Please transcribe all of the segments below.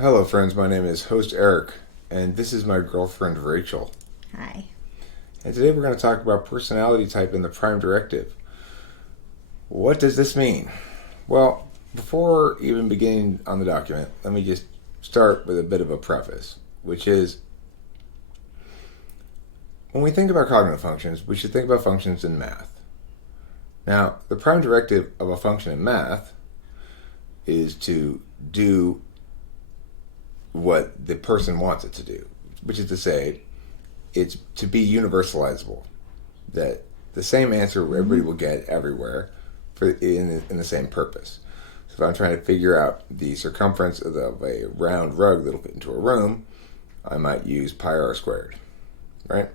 Hello, friends. My name is host Eric, and this is my girlfriend Rachel. Hi. And today we're going to talk about personality type in the prime directive. What does this mean? Well, before even beginning on the document, let me just start with a bit of a preface, which is when we think about cognitive functions, we should think about functions in math. Now, the prime directive of a function in math is to do what the person wants it to do, which is to say, it's to be universalizable. That the same answer everybody will get everywhere in the same purpose. So if I'm trying to figure out the circumference of a round rug that'll fit into a room, I might use pi r squared, right?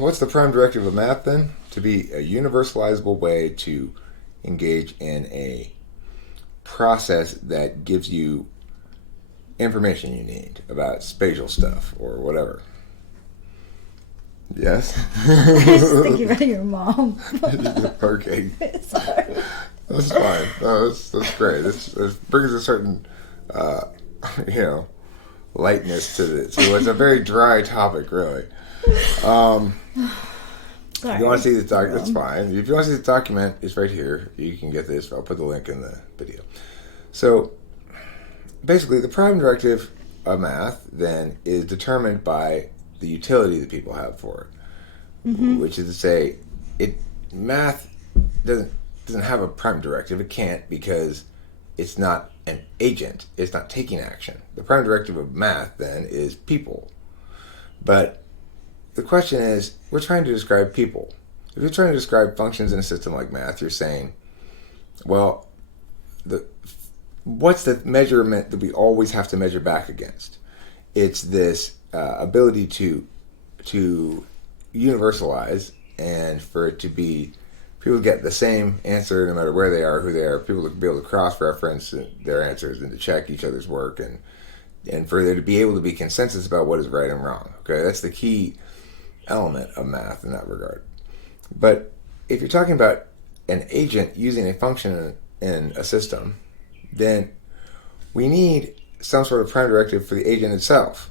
What's the prime directive of math then? To be a universalizable way to engage in a process that gives you information you need about spatial stuff or whatever. Yes? I was just thinking about your mom. Okay. Sorry. That's fine. No, that's great. This brings a certain, lightness to it. So it's a very dry topic, really. Sorry. If you want to see the document, that's fine. If you want to see the document, it's right here. You can get this. I'll put the link in the video. So, basically, the prime directive of math, then, is determined by the utility that people have for it. Which is to say, math doesn't have a prime directive. It can't because it's not an agent. It's not taking action. The prime directive of math, then, is people. But the question is, we're trying to describe people. If you're trying to describe functions in a system like math, you're saying, well, what's the measurement that we always have to measure back against? It's this ability to universalize, and for it to be, people get the same answer no matter where they are, who they are. People to be able to cross-reference their answers and to check each other's work, and for there to be able to be consensus about what is right and wrong. Okay, that's the key element of math in that regard. But if you're talking about an agent using a function in a system, then we need some sort of prime directive for the agent itself,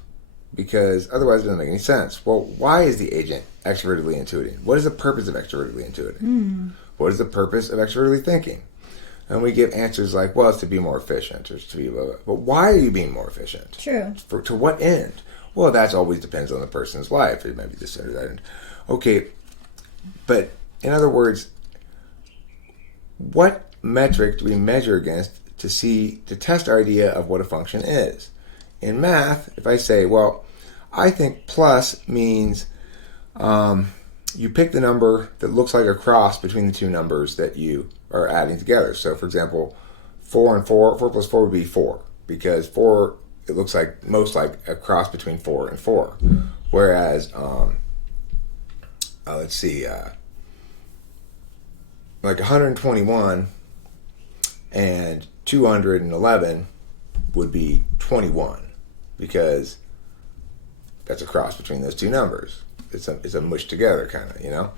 because otherwise it doesn't make any sense. Well, why is the agent extrovertedly intuiting? What is the purpose of extrovertedly intuiting? What is the purpose of extrovertedly thinking? And we give answers like, well, it's to be more efficient, or it's to be blah, blah. But why are you being more efficient? True. To what end? Well, that always depends on the person's life. It might be this or that end. Okay, but in other words, what metric do we measure against to test our idea of what a function is? In math, if I say, well, I think plus means you pick the number that looks like a cross between the two numbers that you are adding together. So, for example, 4 plus 4 would be 4, because 4, it looks like most like a cross between 4 and 4. Whereas, let's see, like 121 and 211 would be 21, because that's a cross between those two numbers. It's a mush together kind of, you know.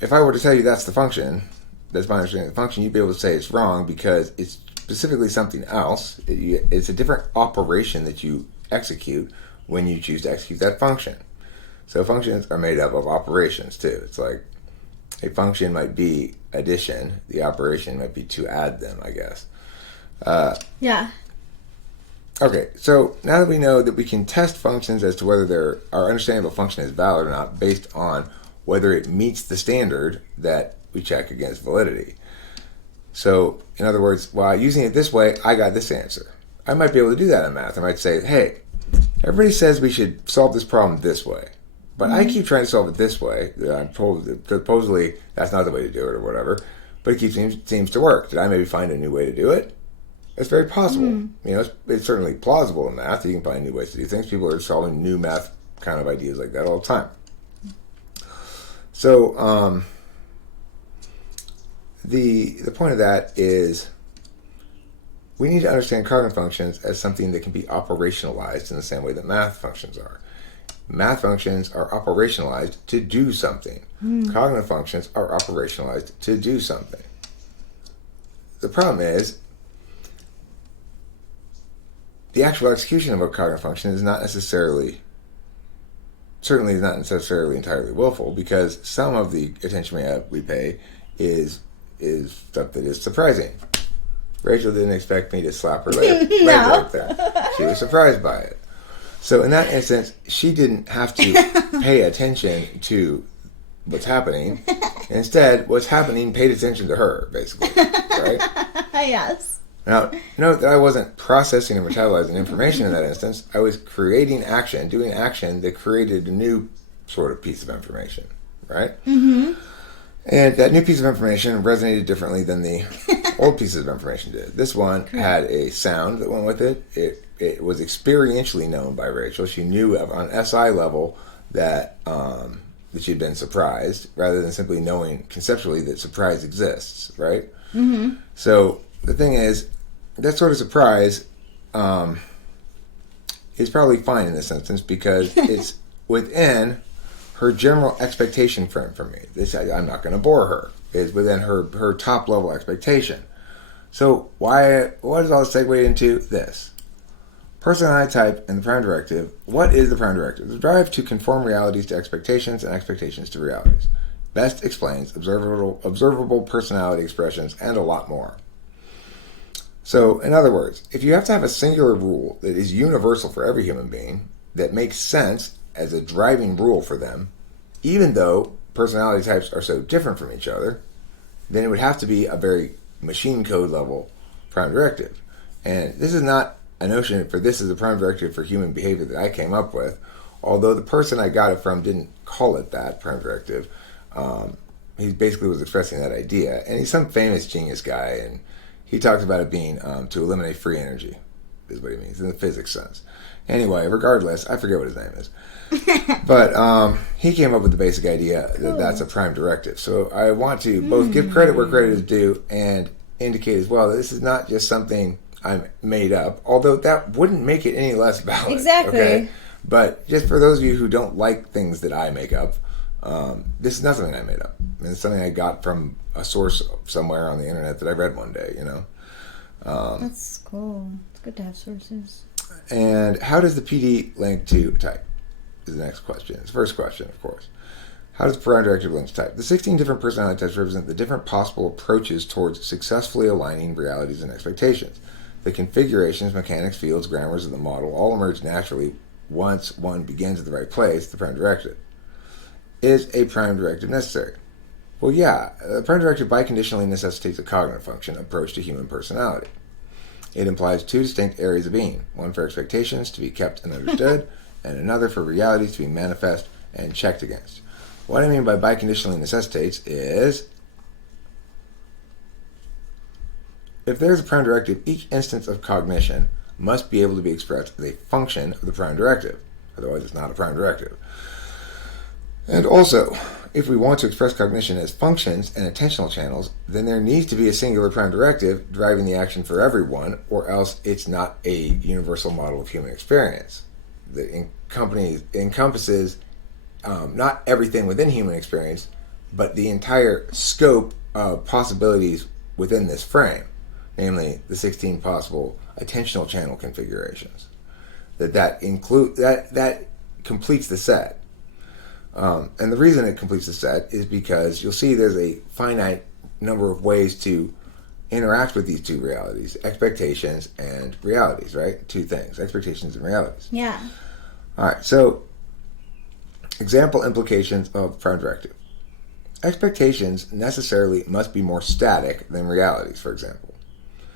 If I were to tell you that's the function, that's my understanding of the function, you'd be able to say it's wrong because it's specifically something else. It's a different operation that you execute when you choose to execute that function. So functions are made up of operations too. It's like a function might be addition. The operation might be to add them, I guess. Yeah. Okay, so now that we know that we can test functions as to whether our understanding of a function is valid or not based on whether it meets the standard that we check against validity. So, in other words, while using it this way, I got this answer. I might be able to do that in math. I might say, hey, everybody says we should solve this problem this way, but I keep trying to solve it this way. I'm told that supposedly that's not the way to do it or whatever, but it seems to work. Did I maybe find a new way to do it? It's very possible. You know, it's certainly plausible in math. You can find new ways to do things. People are solving new math kind of ideas like that all the time. So, the point of that is we need to understand cognitive functions as something that can be operationalized in the same way that math functions are. Math functions are operationalized to do something. Cognitive functions are operationalized to do something. The problem is the actual execution of a cognitive function is not necessarily, certainly is not necessarily entirely willful, because some of the attention we pay is stuff that is surprising. Rachel didn't expect me to slap her leg right there. She was surprised by it. So in that instance, she didn't have to pay attention to what's happening. Instead, what's happening paid attention to her, basically. Right? Yes. Now, note that I wasn't processing or metabolizing information in that instance. I was creating action, doing action that created a new sort of piece of information. Right? Mm-hmm. And that new piece of information resonated differently than the old pieces of information did. This one had a sound that went with it. It was experientially known by Rachel. She knew on SI level that she'd been surprised, rather than simply knowing conceptually that surprise exists, right? Mm-hmm. So the thing is, that sort of surprise is probably fine in this instance, because it's within her general expectation frame for me. I'm not going to bore her. Is within her top level expectation. So what does all this segue into? This. Personality type and the prime directive. What is the prime directive? The drive to conform realities to expectations and expectations to realities. Best explains observable personality expressions and a lot more. So, in other words, if you have to have a singular rule that is universal for every human being, that makes sense as a driving rule for them, even though personality types are so different from each other, then it would have to be a very machine code level prime directive. And this is not a notion for this is a prime directive for human behavior that I came up with, although the person I got it from didn't call it that, prime directive. He basically was expressing that idea. And he's some famous genius guy, and he talks about it being to eliminate free energy, is what he means, in the physics sense. Anyway, regardless, I forget what his name is. But he came up with the basic idea that that's a prime directive. So I want to both give credit where credit is due and indicate as well that this is not just something I made up, although that wouldn't make it any less valid. Exactly. Okay? But just for those of you who don't like things that I make up, this is not something I made up. It's something I got from a source somewhere on the internet that I read one day, That's cool. It's good to have sources. And how does the PD link to type? Is the next question. It's the first question, of course. How does the prime directive link to type? The 16 different personality types represent the different possible approaches towards successfully aligning realities and expectations. The configurations, mechanics, fields, grammars of the model all emerge naturally once one begins at the right place, the prime directive. Is a prime directive necessary? Well, yeah. The prime directive biconditionally necessitates a cognitive function approach to human personality. It implies two distinct areas of being, one for expectations to be kept and understood, and another for realities to be manifest and checked against. What I mean by biconditionally necessitates is, if there is a prime directive, each instance of cognition must be able to be expressed as a function of the prime directive. Otherwise, it's not a prime directive. And also, if we want to express cognition as functions and attentional channels, then there needs to be a singular prime directive driving the action for everyone, or else it's not a universal model of human experience that encompasses not everything within human experience, but the entire scope of possibilities within this frame, namely the 16 possible attentional channel configurations. That completes the set. And the reason it completes the set is because you'll see there's a finite number of ways to interact with these two realities, expectations and realities, right? Two things, expectations and realities. Yeah. All right, so example implications of prime directive. Expectations necessarily must be more static than realities, for example.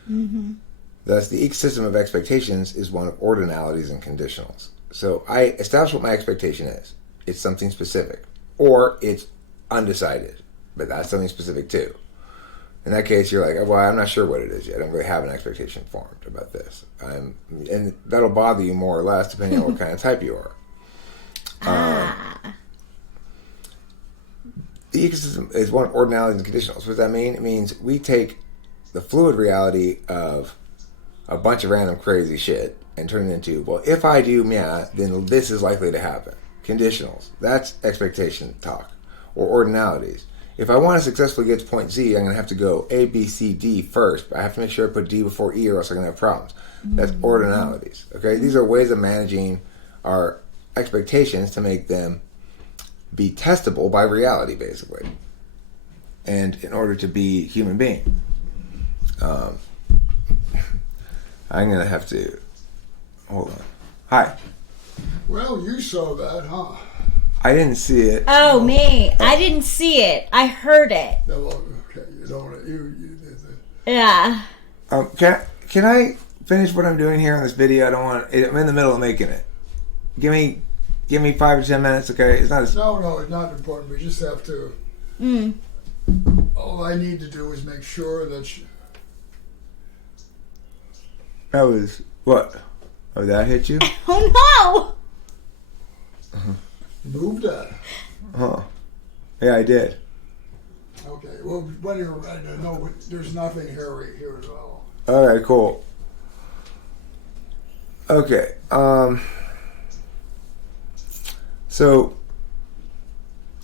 Mm-hmm. Thus, the ecosystem of expectations is one of ordinalities and conditionals. So I establish what my expectation is. It's something specific, or it's undecided, but that's something specific too. In that case, you're like, well, I'm not sure what it is yet. I don't really have an expectation formed about this. And that'll bother you more or less depending on what kind of type you are. The ecosystem is one of ordinalities and conditionals. What does that mean? It means we take the fluid reality of a bunch of random crazy shit and turn it into, well, if I do then this is likely to happen. Conditionals. That's expectation talk. Or ordinalities. if I want to successfully get to point Z, I'm going to have to go A, B, C, D first. But I have to make sure I put D before E or else I'm going to have problems. That's ordinalities. Okay? These are ways of managing our expectations to make them be testable by reality, basically. And in order to be human being. I'm going to have to... Hold on. Hi. Well, you saw that, huh? I didn't see it. Oh, me. I didn't see it. I heard it. No, okay, you don't want to... You did that. Yeah. Can I finish what I'm doing here on this video? I'm in the middle of making it. Give me 5 or 10 minutes, okay? It's not as... No, it's not important. We just have to... All I need to do is make sure that... That was... What? Oh, that hit you? Oh, no! Move that. Huh. Yeah, I did. Okay, well, when you're ready to know, there's nothing hairy here at all. Alright, cool. Okay, so,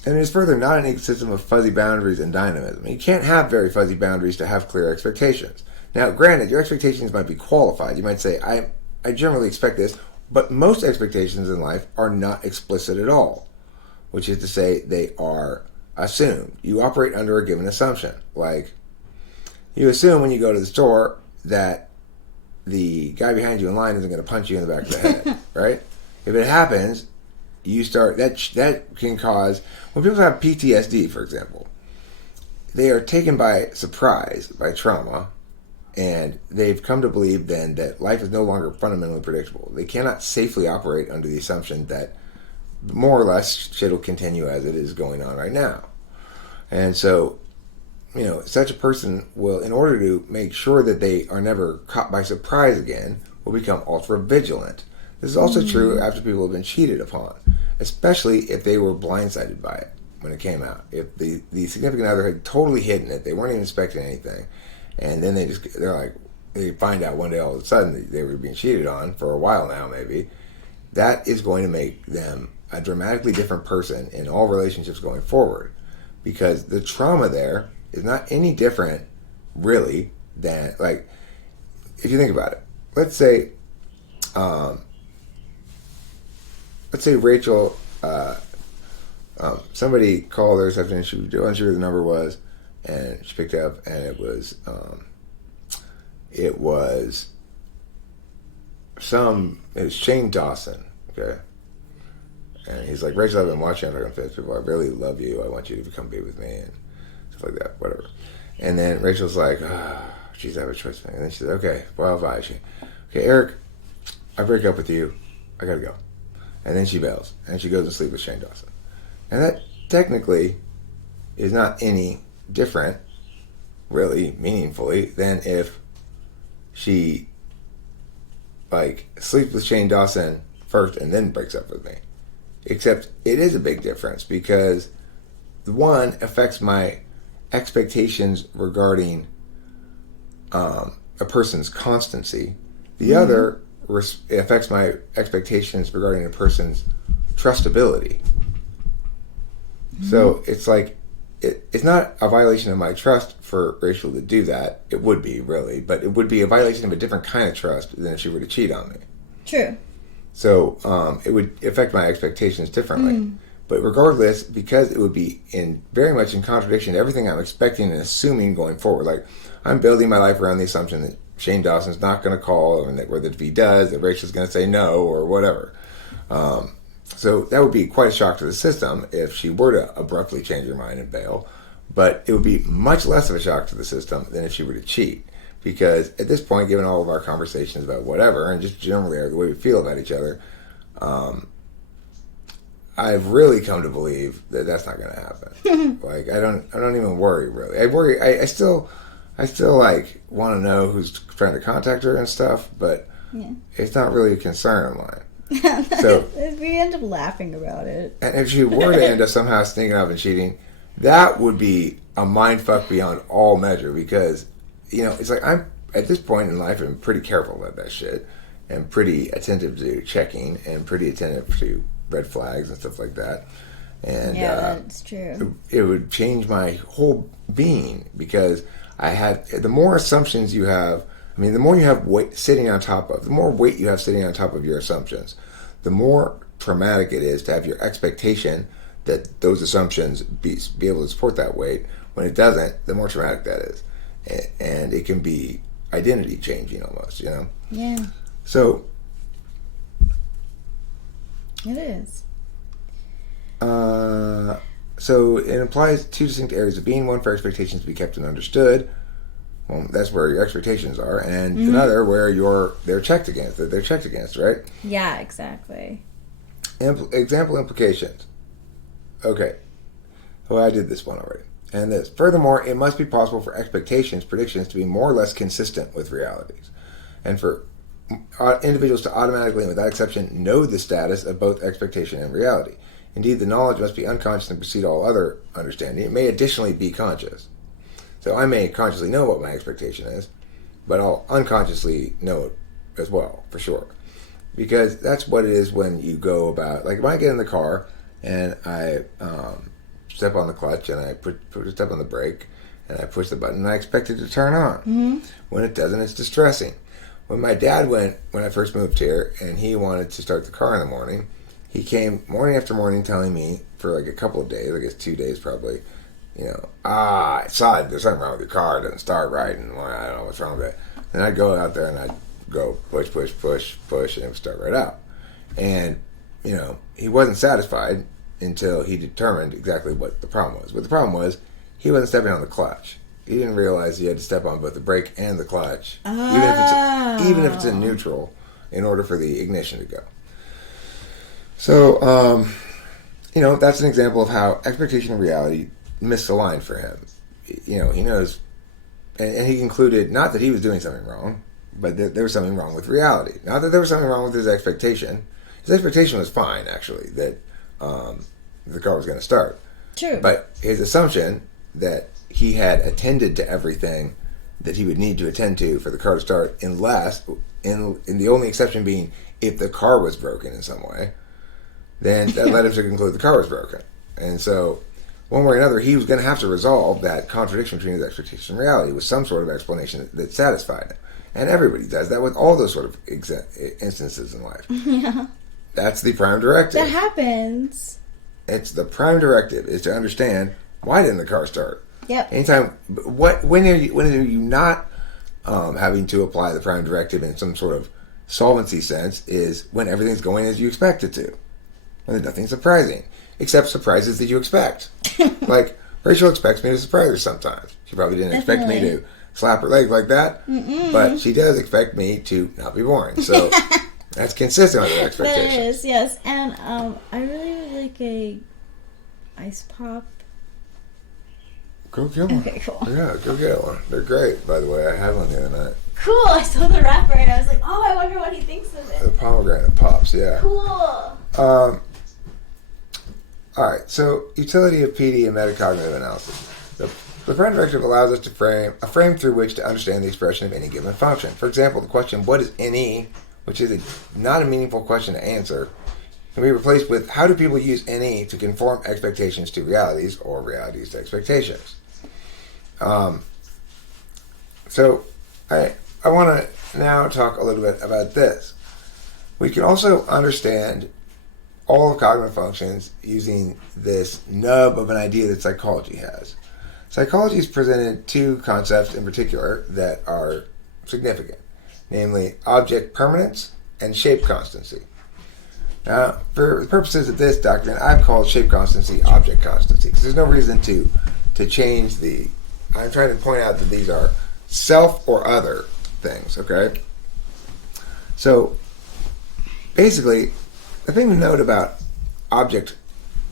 and it's further not an ecosystem of fuzzy boundaries and dynamism. You can't have very fuzzy boundaries to have clear expectations. Now, granted, your expectations might be qualified. You might say, I generally expect this, but most expectations in life are not explicit at all, which is to say they are assumed. You operate under a given assumption. Like, you assume when you go to the store that the guy behind you in line isn't going to punch you in the back of the head, right? If it happens, you start, that can cause, when people have PTSD, for example, they are taken by surprise, by trauma, and they've come to believe then that life is no longer fundamentally predictable. They cannot safely operate under the assumption that more or less shit will continue as it is going on right now. And so, such a person will, in order to make sure that they are never caught by surprise again, will become ultra vigilant. This is also true after people have been cheated upon, especially if they were blindsided by it when it came out. If the significant other had totally hidden it, they weren't even expecting anything, and then they find out one day all of a sudden that they were being cheated on for a while now, maybe. That is going to make them a dramatically different person in all relationships going forward, because the trauma there is not any different, really, than, like, if you think about it. Let's say Rachel, somebody called her something, she was unsure who the number was, and she picked up, and it was Shane Dawson, okay? And he's like, Rachel, I've been watching on Facebook. I really love you. I want you to come be with me, and stuff like that, whatever. And then Rachel's like, geez, I have a choice. And then she said, okay, well, bye. Okay, Eric, I break up with you. I gotta go. And then she bails, and she goes to sleep with Shane Dawson. And that technically is not any different, really, meaningfully, than if she, sleeps with Shane Dawson first and then breaks up with me. Except it is a big difference, because the one affects my expectations regarding a person's constancy. The other affects my expectations regarding a person's trustability. So it's like, it's not a violation of my trust for Rachel to do that. It would be, really, but it would be a violation of a different kind of trust than if she were to cheat on me. True. So it would affect my expectations differently. But regardless, because it would be very much in contradiction to everything I'm expecting and assuming going forward. Like, I'm building my life around the assumption that Shane Dawson's not going to call, or that if he does, that Rachel's going to say no, or whatever. So that would be quite a shock to the system if she were to abruptly change her mind and bail. But it would be much less of a shock to the system than if she were to cheat. Because at this point, given all of our conversations about whatever, and just generally the way we feel about each other, I've really come to believe that that's not going to happen. Like, I don't even worry, really. I worry. I still want to know who's trying to contact her and stuff, but it's not really a concern of mine. So we end up laughing about it. And if she were to end up somehow sneaking up and cheating, that would be a mindfuck beyond all measure, because, it's like, I'm, at this point in life, I'm pretty careful about that shit, and pretty attentive to checking, and pretty attentive to red flags and stuff like that. And that's true. it would change my whole being, because I had, the more assumptions you have, I mean, the more you have weight sitting on top of, the more weight you have sitting on top of your assumptions, the more traumatic it is to have your expectation that those assumptions be able to support that weight. When it doesn't, the more traumatic that is. And it can be identity changing almost, you know? Yeah. So. It is. So it implies two distinct areas of being: one for expectations to be kept and understood. Well, that's where your expectations are, and another where they're checked against, right? Yeah, exactly. Example implications. Okay. Well, I did this one already. And this. Furthermore, it must be possible for predictions to be more or less consistent with realities, and for individuals to automatically and without exception know the status of both expectation and reality. Indeed, the knowledge must be unconscious and precede all other understanding. It may additionally be conscious. So I may consciously know what my expectation is, but I'll unconsciously know it as well, for sure. Because that's what it is when you go about, like when I get in the car and I step on the clutch and I put a step on the brake and I push the button and I expect it to turn on. When it doesn't, it's distressing. When my dad went, when I first moved here, and he wanted to start the car in the morning, he came morning after morning telling me for like a couple of days, I guess 2 days probably, you know, I saw it, there's something wrong with your car, it doesn't start right, and I don't know what's wrong with it. And I'd go out there and I'd go push, and it would start right out. And, you know, he wasn't satisfied until he determined exactly what the problem was. What the problem was, he wasn't stepping on the clutch. He didn't realize he had to step on both the brake and the clutch, even if it's in neutral, in order for the ignition to go. So, you know, that's an example of how expectation and reality misaligned for him. You know, he knows, and he concluded not that he was doing something wrong, but that there was something wrong with reality. Not that there was something wrong with his expectation. His expectation was fine, actually, that the car was going to start. True. But his assumption that he had attended to everything that he would need to attend to for the car to start, unless, in the only exception being if the car was broken in some way, then that led him to conclude the car was broken. And so, one way or another, he was going to have to resolve that contradiction between his expectation and reality with some sort of explanation that satisfied him. And everybody does that with all those sort of instances in life. Yeah. That's the prime directive. That happens. It's the prime directive is to understand, why didn't the car start? Yep. Anytime, when are you not having to apply the prime directive in some sort of solvency sense is when everything's going as you expect it to. When there's nothing surprising, except surprises that you expect. Like, Rachel expects me to surprise her sometimes. She probably didn't expect me to slap her leg like that, but she does expect me to not be boring. So that's consistent with her expectations. That is, yes. And I really would like a ice pop. Go get one. Okay, cool. Yeah, go get one. They're great, by the way. I had one the other night. Cool. I saw the wrapper and I was like, oh, I wonder what he thinks of The it. pomegranate pops, yeah. Cool. Alright, so utility of PD and metacognitive analysis. The prime directive allows us to frame a frame through which to understand the expression of any given function. For example, the question, what is NE, which is not a meaningful question to answer, can be replaced with, how do people use NE to conform expectations to realities or realities to expectations? So I want to now talk a little bit about this. We can also understand all of cognitive functions using this nub of an idea that psychology has. Psychology has presented two concepts in particular that are significant, namely object permanence and shape constancy. Now, for the purposes of this document, I've called shape constancy object constancy because there's no reason to change the. I'm trying to point out that these are self or other things, okay? So, basically, the thing to note about object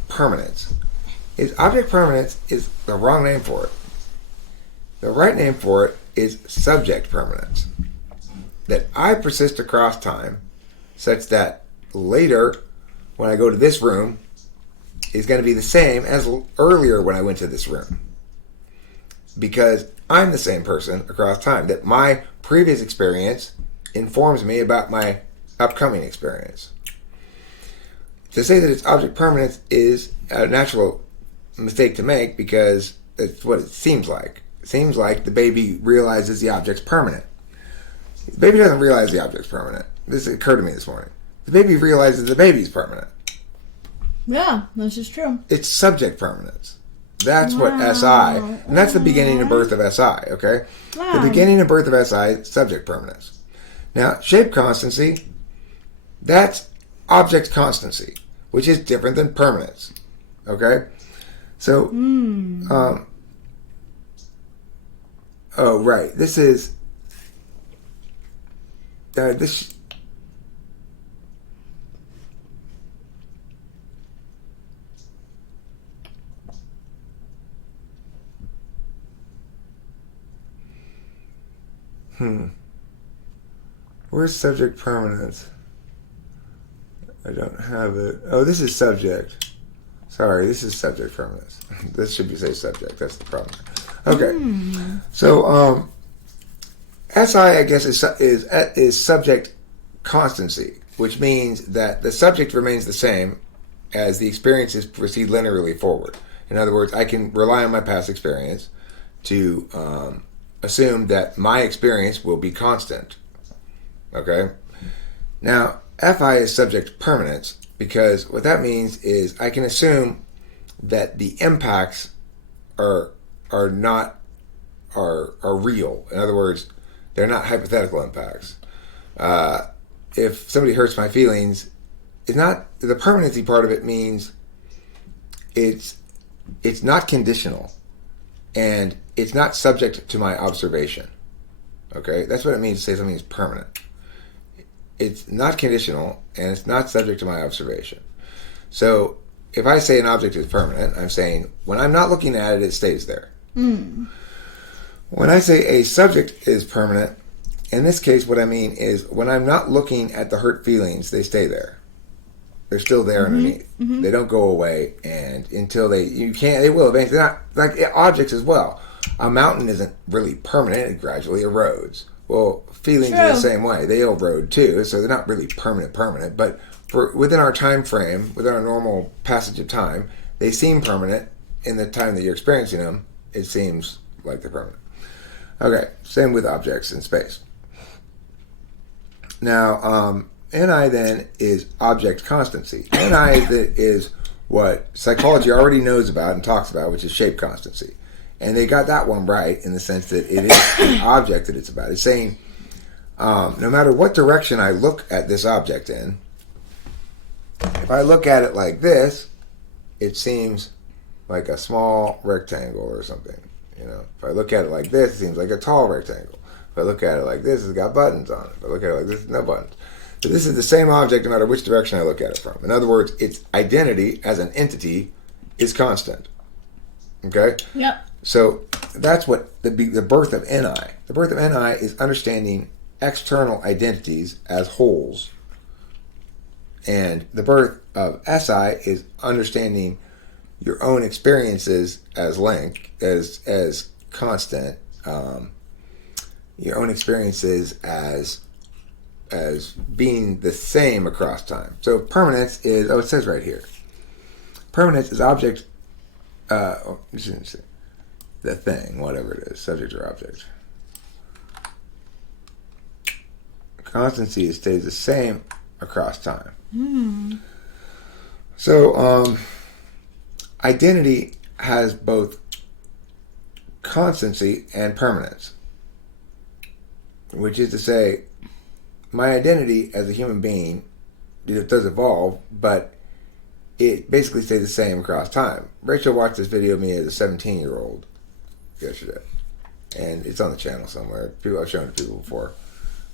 permanence is the wrong name for it. The right name for it is subject permanence. That I persist across time such that later, when I go to this room, is going to be the same as earlier when I went to this room. Because I'm the same person across time. That my previous experience informs me about my upcoming experience. to say that it's object permanence is a natural mistake to make because it's what it seems like. It seems like the baby realizes the object's permanent. The baby doesn't realize the object's permanent. This occurred to me this morning. The baby realizes the baby's permanent. Yeah, this is true. It's subject permanence. That's what SI, and that's the beginning and birth of SI, okay? Wow. The beginning and birth of SI is subject permanence. Now, shape constancy, that's object constancy, which is different than permanence, okay? So, oh, right, this is, this, where's subject permanence? I don't have it. Oh, this is subject. Sorry, this is subject permanence. This should be say subject. That's the problem. Okay. So, SI, I guess, is subject constancy, which means that the subject remains the same as the experiences proceed linearly forward. In other words, I can rely on my past experience to assume that my experience will be constant. Okay? Now, FI is subject permanence because what that means is I can assume that the impacts are real. In other words, they're not hypothetical impacts. If somebody hurts my feelings, it's not the permanency part of it means it's not conditional and it's not subject to my observation. Okay, that's what it means to say something is permanent. It's not conditional and it's not subject to my observation. So if I say an object is permanent, I'm saying when I'm not looking at it, it stays there. When I say a subject is permanent, in this case, what I mean is when I'm not looking at the hurt feelings, they stay there. They're still there underneath. They don't go away, and until they will eventually. They're not like objects as well. A mountain isn't really permanent; it gradually erodes. Well, feelings are the same way; they erode too. So they're not really permanent. But within our time frame, within our normal passage of time, they seem permanent. In the time that you're experiencing them, it seems like they're permanent. Okay, same with objects in space. Now, NI then is object constancy. NI is what psychology already knows about and talks about, which is shape constancy. And they got that one right in the sense that it is an object that it's about. It's saying no matter what direction I look at this object in, if I look at it like this, it seems like a small rectangle or something. You know, if I look at it like this, it seems like a tall rectangle. If I look at it like this, it's got buttons on it. If I look at it like this, no buttons. So this is the same object no matter which direction I look at it from. In other words, its identity as an entity is constant. Okay? Yep. So that's what the birth of NI. The birth of NI is understanding external identities as wholes. And the birth of SI is understanding your own experiences as as constant, your own experiences as being the same across time. So permanence is, it says right here. Permanence is object, the thing, whatever it is, subject or object. Constancy stays the same across time. So, identity has both constancy and permanence, which is to say, my identity as a human being, it does evolve, but it basically stays the same across time. Rachel watched this video of me as a 17-year-old yesterday, and it's on the channel somewhere. I've shown it to people before.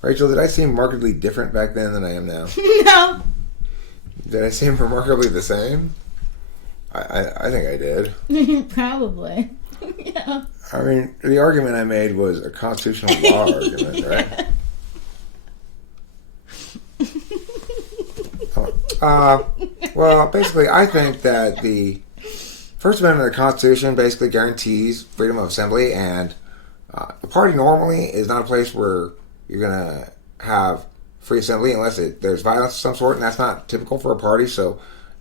Rachel, did I seem markedly different back then than I am now? No. Did I seem remarkably the same? I think I did. Probably. Yeah. I mean, the argument I made was a constitutional law argument, right? Well, basically, I think that the First Amendment of the Constitution basically guarantees freedom of assembly, and the party normally is not a place where you're going to have free assembly unless there's violence of some sort, and that's not typical for a party. So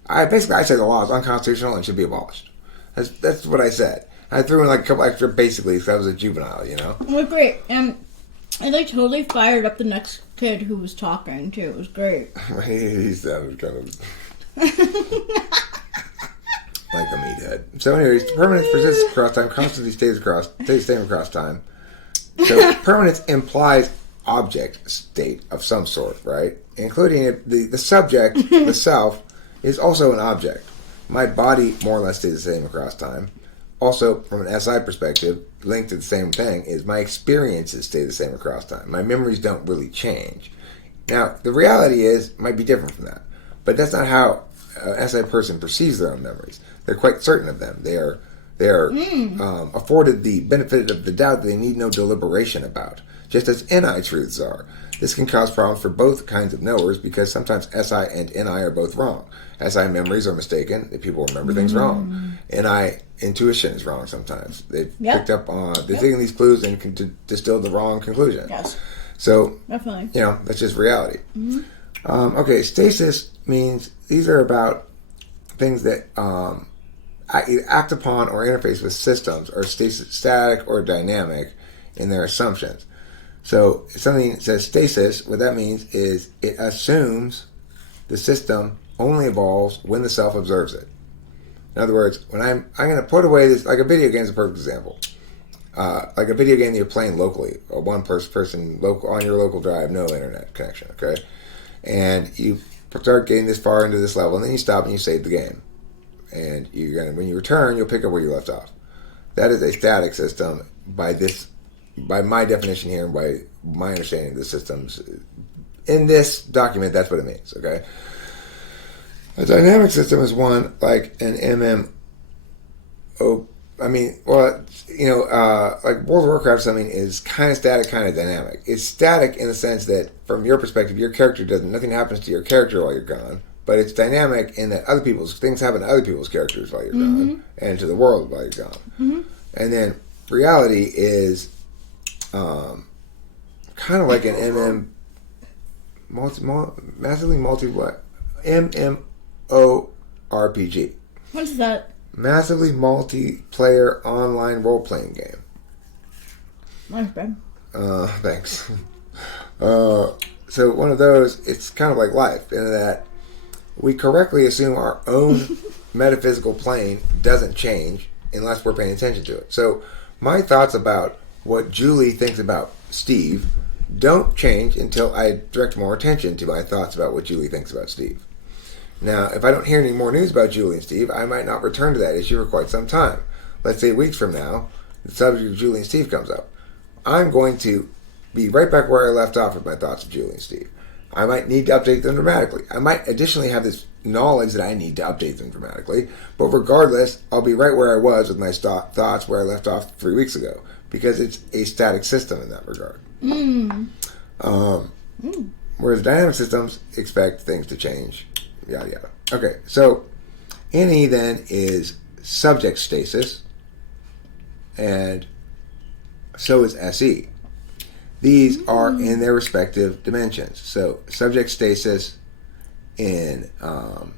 I said the law is unconstitutional and should be abolished. That's what I said. I threw in like a couple extra basically because I was a juvenile, you know. It was great, and it like totally fired up the next kid who was talking too. It was great. He sounded kind of like a meathead. So, anyways, permanence persists across time, constantly stays the same across time. So, permanence implies object state of some sort, right? Including the subject, the self, is also an object. My body more or less stays the same across time. Also, from an SI perspective, linked to the same thing is my experiences stay the same across time. My memories don't really change. Now, the reality might be different from that. But that's not how an SI person perceives their own memories. They're quite certain of them. They are afforded the benefit of the doubt that they need no deliberation about, just as NI truths are. This can cause problems for both kinds of knowers because sometimes SI and NI are both wrong. SI memories are mistaken. People remember things wrong. NI intuition is wrong sometimes. They've picked up on, they're taking these clues and can distill the wrong conclusion. Yes. So, Definitely. That's just reality. Okay, stasis means these are about things that either act upon or interface with systems, or static or dynamic in their assumptions. So if something says stasis, what that means is it assumes the system only evolves when the self observes it. In other words, when I'm going to put away this, like a video game is a perfect example. Like a video game that you're playing locally, a person local on your local drive, no internet connection, okay? And you start getting this far into this level, and then you stop and you save the game. And when you return, you'll pick up where you left off. That is a static system by my definition here and by my understanding of the systems. In this document, that's what it means, okay? A dynamic system is one like an MMO. Like World of Warcraft, is kind of static, kind of dynamic. It's static in the sense that, from your perspective, your character nothing happens to your character while you're gone. But it's dynamic in that things happen to other people's characters while you're gone, and to the world while you're gone. And then reality is kind of like an massively MMORPG. What is that? Massively multiplayer online role-playing game. Nice, babe. Thanks. So one of those, it's kind of like life in that we correctly assume our own metaphysical plane doesn't change unless we're paying attention to it. So my thoughts about what Julie thinks about Steve don't change until I direct more attention to my thoughts about what Julie thinks about Steve. Now, if I don't hear any more news about Julie and Steve, I might not return to that issue for quite some time. Let's say weeks from now, the subject of Julie and Steve comes up. I'm going to be right back where I left off with my thoughts of Julie and Steve. I might need to update them dramatically. I might additionally have this knowledge that I need to update them dramatically. But regardless, I'll be right where I was with my thoughts where I left off 3 weeks ago. Because it's a static system in that regard. Whereas dynamic systems expect things to change. Yada, yada. Okay, so NE then is subject stasis. And so is SE. These are in their respective dimensions. So subject stasis in the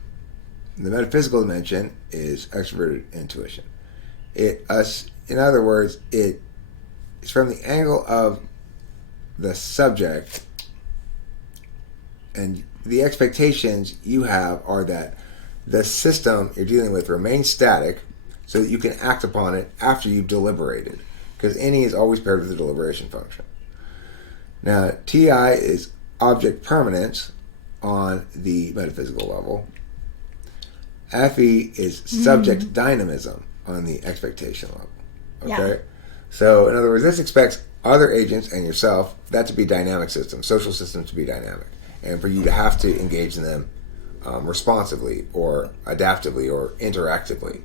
metaphysical dimension is extroverted intuition. In other words, it's from the angle of the subject, and the expectations you have are that the system you're dealing with remains static so that you can act upon it after you've deliberated, because NE is always paired with the deliberation function. Now, TI is object permanence on the metaphysical level. FE is subject dynamism on the expectation level. Okay? Yeah. So, in other words, this expects other agents and yourself, that to be dynamic systems, social systems to be dynamic, and for you to have to engage in them responsively or adaptively or interactively.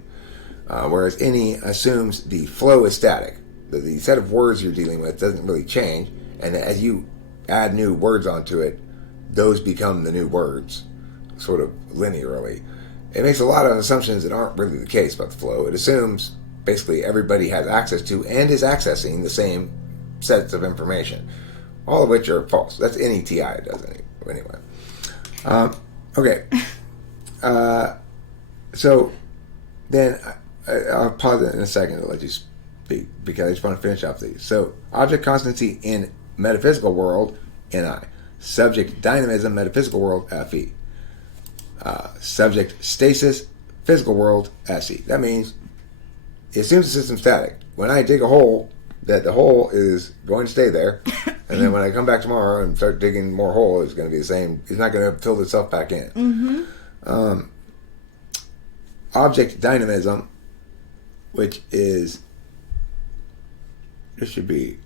Whereas NE assumes the flow is static. The set of words you're dealing with doesn't really change, and as you add new words onto it, those become the new words, sort of linearly. It makes a lot of assumptions that aren't really the case about the flow. It assumes basically everybody has access to and is accessing the same sets of information, all of which are false. That's any TI does anyway. Okay. So then I'll pause it in a second to let you speak because I just want to finish off these. So object constancy in metaphysical world, Ni. Subject dynamism, metaphysical world, Fe. Subject stasis, physical world, Se. That means it assumes the system's static. When I dig a hole, that the hole is going to stay there, and then when I come back tomorrow and start digging more hole, it's going to be the same. It's not going to fill itself back in. Mm-hmm. Object dynamism, which is, this should be,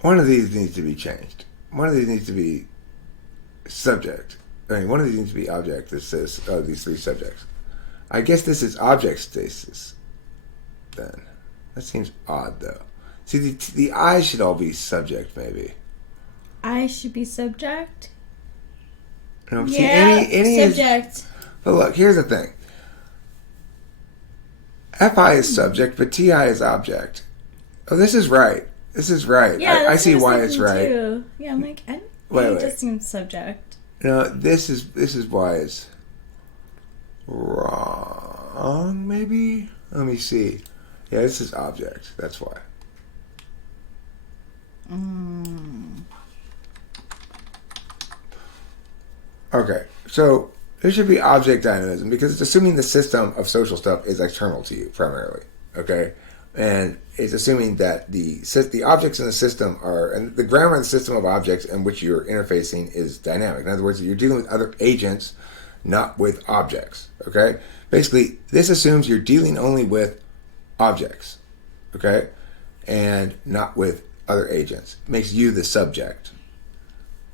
one of these needs to be changed. One of these needs to be subject. One of these needs to be object that says these three subjects. I guess this is object stasis then. That seems odd though. See, the I should all be subject maybe. I should be subject? No, Yeah, see, any subject. But look, here's the thing. Fi is subject, but Ti is object. Oh, this is right. This is right. Yeah, I see what I why was it's thinking right. too. Yeah, I'm like, it just seems subject. No, this is why it's wrong, maybe? Let me see. Yeah, this is object. That's why. Okay, so there should be object dynamism because it's assuming the system of social stuff is external to you primarily. Okay, and it's assuming that the objects in the system are, and the grammar of the system of objects in which you're interfacing is dynamic. In other words, you're dealing with other agents, not with objects. Okay, basically, this assumes you're dealing only with objects. Okay, and not with other agents. It makes you the subject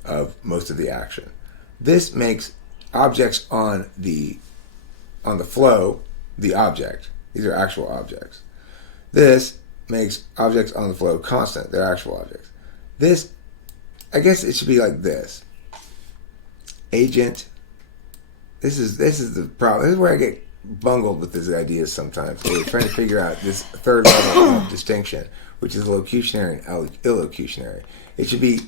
of most of the action. This makes objects on the flow the object. These are actual objects. This makes objects on the flow constant. They're actual objects. This, I guess it should be like this. Agent. This is the problem. This is where I get bungled with these ideas sometimes. We're trying to figure out this third level of distinction, which is locutionary and illocutionary. It should be.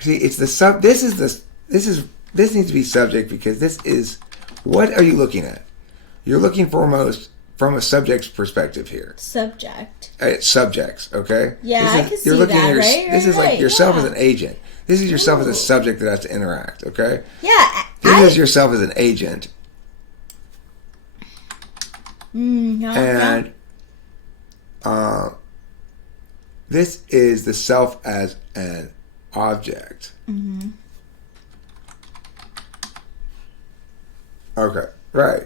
See, it's the sub. This needs to be subject because this is. What are you looking at? You're looking foremost from a subject's perspective here. Subject. Subjects, okay? Yeah, I can see that, right? This is like yourself as yeah. an agent. This is yourself as a subject that has to interact, okay? Yeah. This is yourself as an agent. And this is the self as an object. Mm-hmm. Okay, right.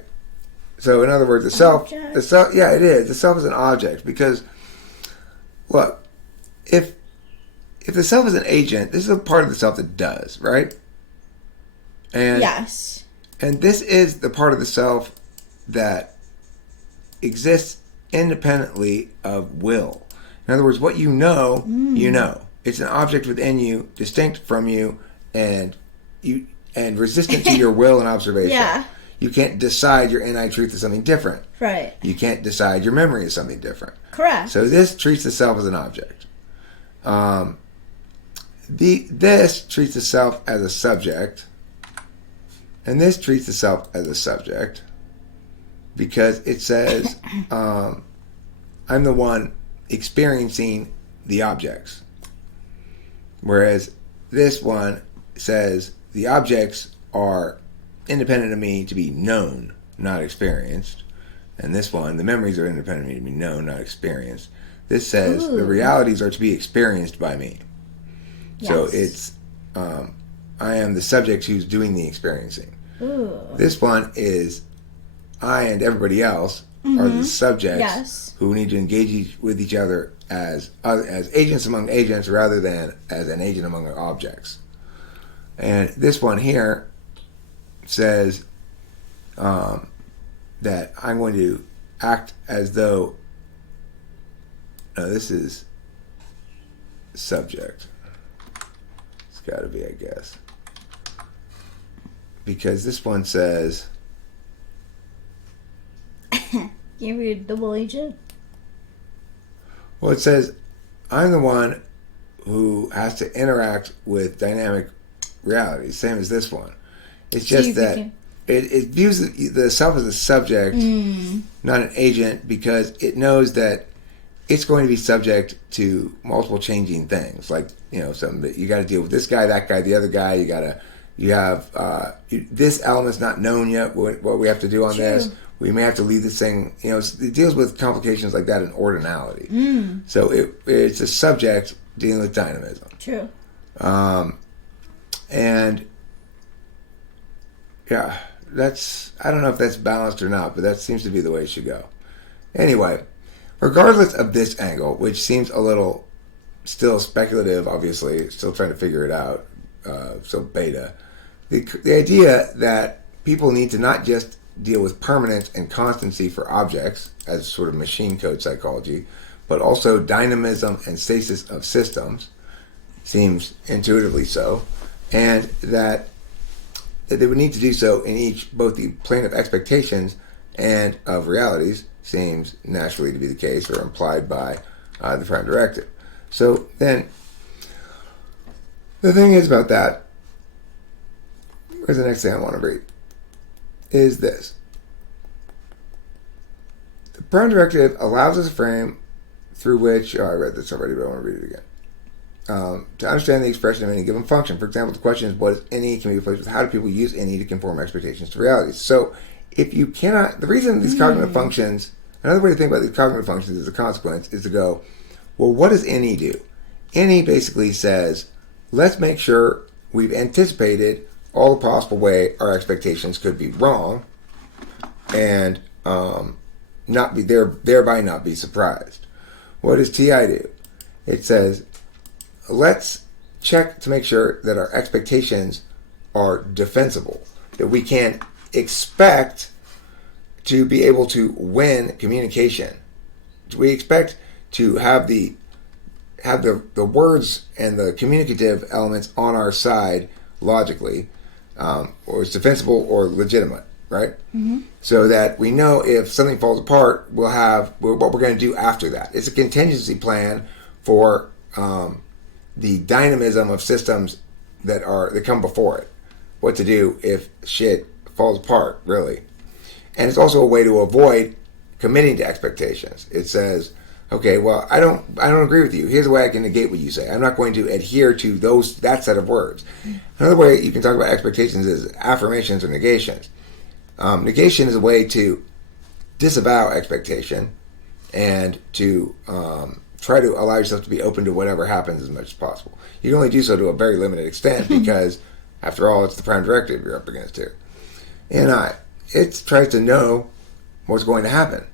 So in other words, the self, yeah, it is. The self is an object because, look, if the self is an agent, this is a part of the self that does, right? And yes. And this is the part of the self that exists independently of will. In other words, what you know, you know. It's an object within you, distinct from you, and resistant to your will and observation. Yeah. You can't decide your NI truth is something different. Right. You can't decide your memory is something different. Correct. So this treats the self as an object. This treats the self as a subject, and this treats the self as a subject because it says I'm the one experiencing the objects, whereas this one says the objects are independent of me to be known, not experienced. And this one, the memories are independent of me to be known, not experienced. This says the realities are to be experienced by me. Yes. So it's, I am the subject who's doing the experiencing. Ooh. This one is, I and everybody else are the subjects who need to engage with each other as agents among agents rather than as an agent among objects. And this one here says that I'm going to act as though this is subject. It's got to be, I guess, because this one says Can you read double agent? well, it says I'm the one who has to interact with dynamic reality, same as this one. It's just that it views the self as a subject, not an agent, because it knows that it's going to be subject to multiple changing things. Like, something you got to deal with this guy, that guy, the other guy. You have this element's not known yet. What we have to do on this. We may have to leave this thing. It deals with complications like that in ordinality. So it's a subject dealing with dynamism. True. And yeah, I don't know if that's balanced or not, but that seems to be the way it should go. Anyway, regardless of this angle, which seems a little still speculative, obviously, still trying to figure it out, so beta, the idea that people need to not just deal with permanence and constancy for objects, as sort of machine code psychology, but also dynamism and stasis of systems, seems intuitively so, and that they would need to do so in both the plane of expectations and of realities, seems naturally to be the case or implied by the prime directive. So then, the thing is about that, here's the next thing I want to read, is this. The prime directive allows us a frame through which, I read this already, but I want to read it again. To understand the expression of any given function. For example, the question is, what is any can be replaced with how do people use any to conform expectations to realities? So, if you cannot, the reason these cognitive functions, another way to think about these cognitive functions as a consequence is to go, well, what does any do? Any basically says, let's make sure we've anticipated all the possible way our expectations could be wrong, and not be thereby not be surprised. What does TI do? It says, let's check to make sure that our expectations are defensible, that we can expect to be able to win communication. We expect to have the words and the communicative elements on our side logically, or it's defensible or legitimate, right? Mm-hmm. So that we know if something falls apart, we'll have what we're going to do after that. It's a contingency plan for the dynamism of systems that come before it. What to do if shit falls apart, really. And it's also a way to avoid committing to expectations. It says, okay, well, I don't agree with you. Here's the way I can negate what you say. I'm not going to adhere to that set of words. Another way you can talk about expectations is affirmations or negations. Negation is a way to disavow expectation and to try to allow yourself to be open to whatever happens as much as possible. You can only do so to a very limited extent because, after all, it's the prime directive you're up against here. And it tries to know what's going to happen.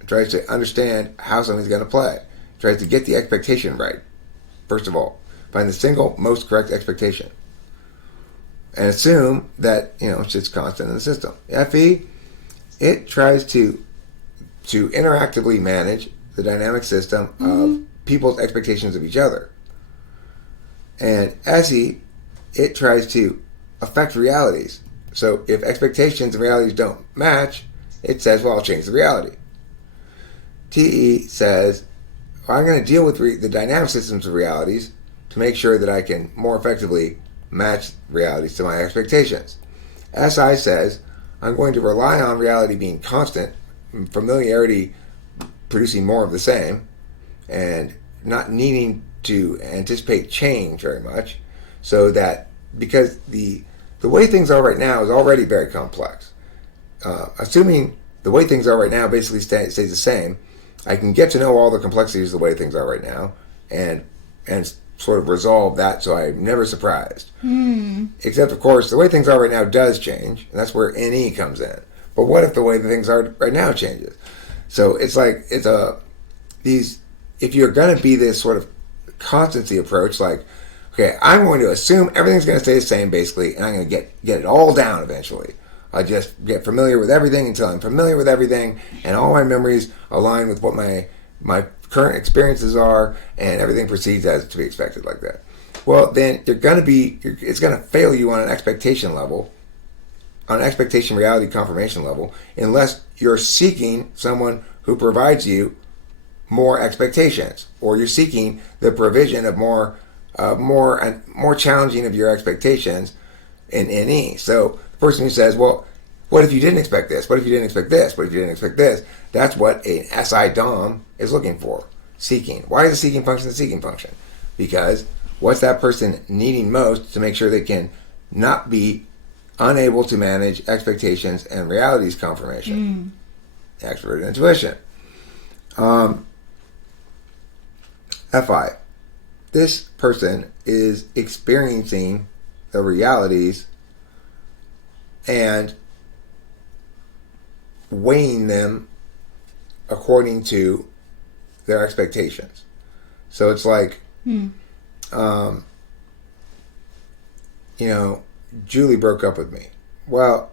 It tries to understand how something's going to play. It tries to get the expectation right. First of all, find the single most correct expectation. And assume that, shit's constant in the system. FE, it tries to interactively manage the dynamic system of people's expectations of each other. And SE, it tries to affect realities. So if expectations and realities don't match, it says, well, I'll change the reality. TE says, well, I'm going to deal with the dynamic systems of realities to make sure that I can more effectively match realities to my expectations. SI says, I'm going to rely on reality being constant, familiarity producing more of the same, and not needing to anticipate change very much, so that because the way things are right now is already very complex. Assuming the way things are right now basically stays the same, I can get to know all the complexities of the way things are right now, and sort of resolve that so I'm never surprised. Except, of course, the way things are right now does change, and that's where NE comes in. But what if the way that things are right now changes? So it's like, if you're going to be this sort of constancy approach, like, okay, I'm going to assume everything's going to stay the same, basically, and I'm going to get it all down eventually. I just get familiar with everything until I'm familiar with everything, and all my memories align with what my current experiences are, and everything proceeds as to be expected like that. Well, then it's going to fail you on an expectation level, on an expectation reality confirmation level, unless you're seeking someone who provides you more expectations, or you're seeking the provision of more challenging of your expectations in NE. So the person who says, well, what if you didn't expect this? What if you didn't expect this? What if you didn't expect this? That's what an SI DOM is looking for, seeking. Why is the seeking function the seeking function? Because what's that person needing most to make sure they can not be unable to manage expectations and realities confirmation? Extroverted intuition. FI. This person is experiencing the realities and weighing them according to their expectations. So it's like, Julie broke up with me. Well,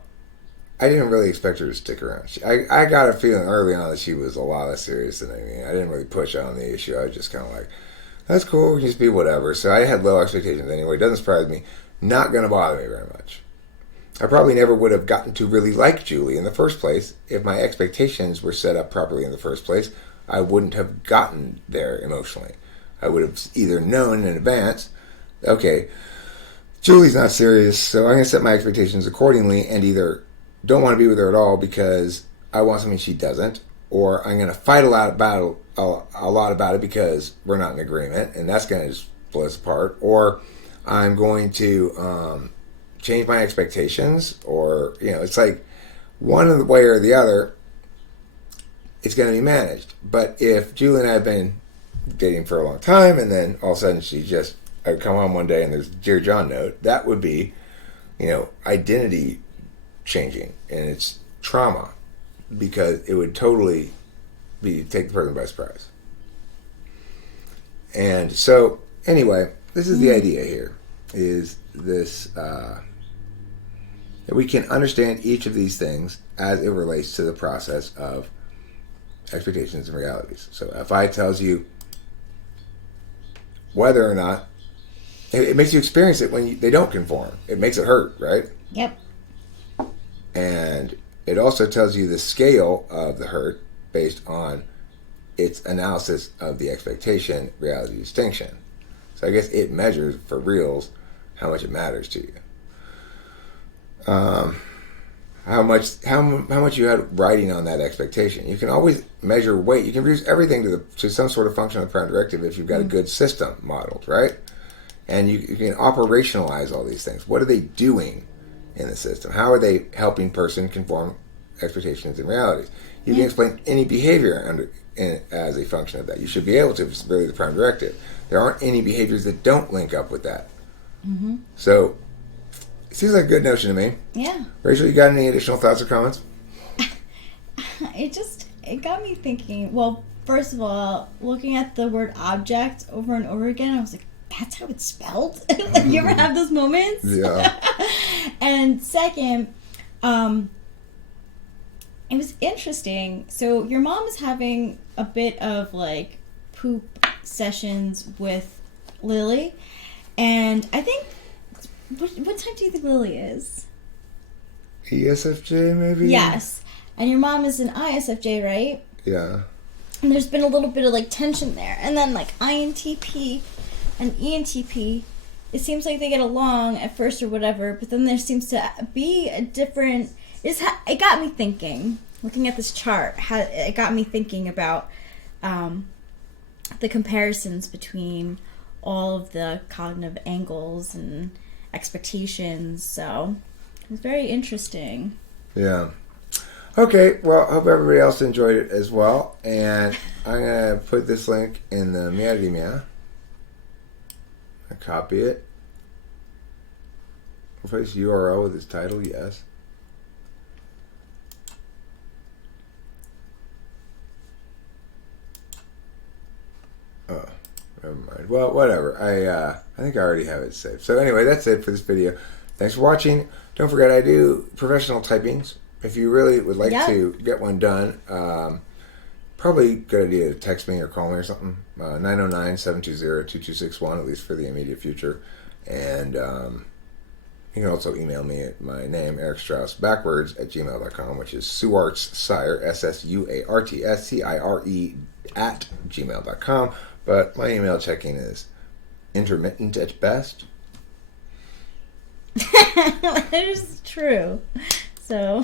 I didn't really expect her to stick around. I got a feeling early on that she was a lot less serious than I mean. I didn't really push on the issue. I was just kind of like, that's cool, we can just be whatever. So I had low expectations anyway. It doesn't surprise me. Not going to bother me very much. I probably never would have gotten to really like Julie in the first place. If my expectations were set up properly in the first place, I wouldn't have gotten there emotionally. I would have either known in advance, okay, Julie's not serious, so I'm going to set my expectations accordingly and either don't want to be with her at all because I want something she doesn't, or I'm going to fight a lot about it because we're not in agreement, and that's going to just blow us apart, or I'm going to change my expectations, or, it's like one way or the other, it's going to be managed. But if Julie and I have been dating for a long time, and then all of a sudden I come home one day and there's a Dear John note, that would be, identity changing, and it's trauma, because it would totally take the person by surprise. And so, anyway, this is the idea here, is this, that we can understand each of these things as it relates to the process of expectations and realities. So FI tells you whether or not, it makes you experience it when they don't conform. It makes it hurt, right? Yep. And it also tells you the scale of the hurt based on its analysis of the expectation reality distinction. So I guess it measures for reals how much it matters to you. How much you had riding on that expectation. You can always measure weight. You can reduce everything to some sort of function of the Prime Directive if you've got a good system modeled, right? And you can operationalize all these things. What are they doing in the system? How are they helping person conform expectations and realities? You can explain any behavior as a function of that. You should be able to if it's really the Prime Directive. There aren't any behaviors that don't link up with that. Mm-hmm. So it seems like a good notion to me. Yeah. Rachel, you got any additional thoughts or comments? It got me thinking. Well, first of all, looking at the word object over and over again, I was like, that's how it's spelled? Like, you ever have those moments? Yeah. And second, it was interesting. So your mom is having a bit of like poop sessions with Lily, and I think what time do you think Lily is? ESFJ maybe? Yes. And your mom is an ISFJ, right? Yeah. And there's been a little bit of like tension there. And then like INTP and ENTP, it seems like they get along at first or whatever, but then there seems to be a different... It got me thinking, looking at this chart, it got me thinking about the comparisons between all of the cognitive angles and expectations. So it was very interesting. Yeah. Okay, well, I hope everybody else enjoyed it as well. And I'm going to put this link in the Miadimia. I copy it. Replace URL with its title, yes. Oh, never mind. Well, whatever. I think I already have it saved. So anyway, that's it for this video. Thanks for watching. Don't forget, I do professional typings. If you really would like to get one done, probably a good idea to text me or call me or something. 909-720-2261, at least for the immediate future. And You can also email me at my name, Eric Strauss, backwards at gmail.com, which is Suartscire, SSUARTSCIRE at gmail.com. But my email checking is intermittent at best. That is true. So